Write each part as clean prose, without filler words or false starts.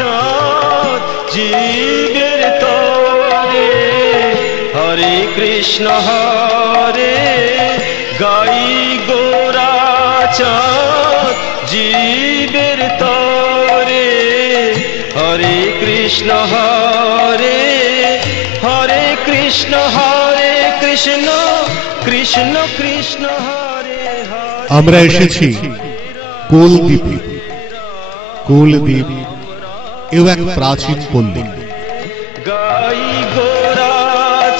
চাঁদ জীবের তরে। হরে কৃষ্ণ হরে গাই গোরা চাঁদ জীবের তরে। হরে কৃষ্ণ হরে হরে কৃষ্ণ হরে কৃষ্ণ কৃষ্ণ কৃষ্ণ হরে হরে। আমরা এসেছি কুলদ্বীপে। কুলদ্বীপ এও এক প্রাচীন পল্লী। গাই গোরা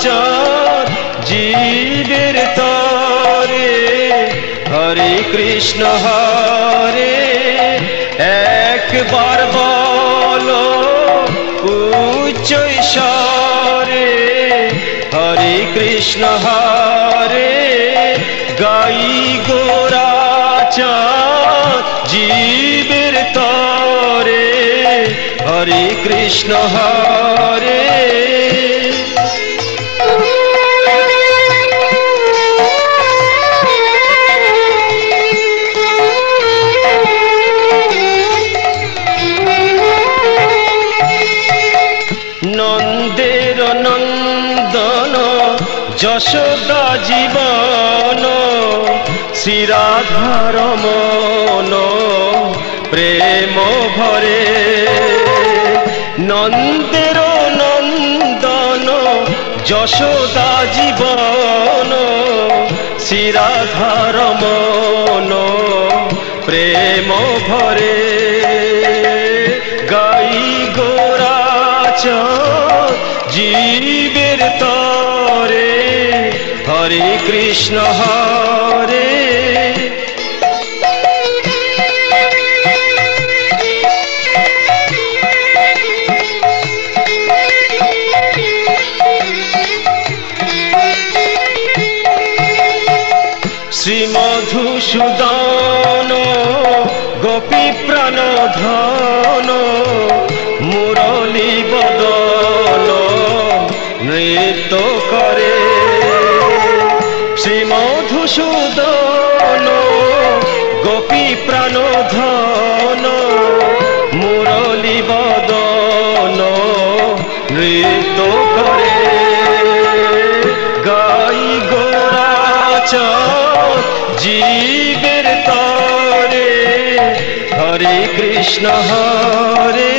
চাঁদ জীবের তরে। হরে কৃষ্ণ হরে একবার বলো উচ্চ স্বরে। হরে কৃষ্ণ হরে গাই গোরা চাঁদ জীবের তরে। হরে কৃষ্ণ হরে নন্দের নন্দন যশোদা জীবন। শ্রীরাধার মন প্রেম ভরে। নন্দের নন্দন যশোদা জীবন। শ্রীরাধার মন প্রেম ভরে। গাই গোরা চাঁদ জীবের তরে। হরে কৃষ্ণ হরে শ্রী মধুসূদন গোপী প্রাণ ধন। মুরলী বদন নৃত্য করে। শ্রী মধুসূদন গোপী প্রাণ ধন। মুরলী বদন নৃত্য করে। গাই গোরা চাঁদ জীবের তরে। হরে কৃষ্ণ হরে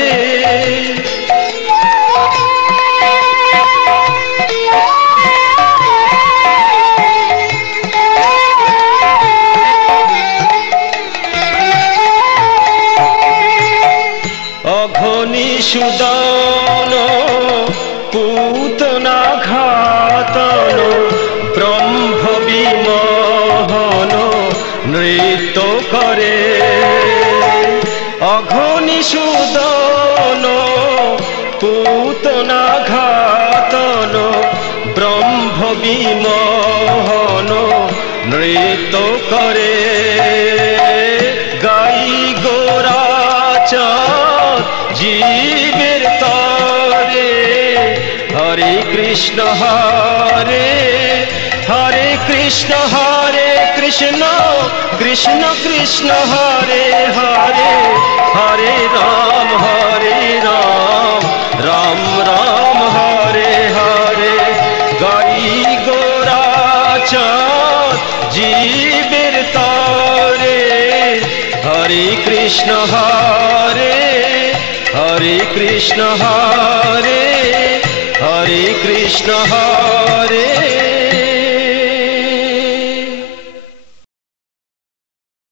অঘনিসূদন পুতনা ঘাতন। ব্রহ্ম বিমোহন নৃত্য করে। অঘনিসূদন পুতনা ঘাতন। ব্রহ্ম বিমোহন নৃত্য করে। গাই গোরা চাঁদ জীবের তরে। হরে কৃষ্ণ হরে হরে কৃষ্ণ হরে কৃষ্ণ কৃষ্ণ কৃষ্ণ হরে হরে। হরে রাম রাম রাম হরে হরে। গাই গোরা চাঁদ জীবের তরে। হরে কৃষ্ণ হরে হরে কৃষ্ণ হরে হরে কৃষ্ণ হরে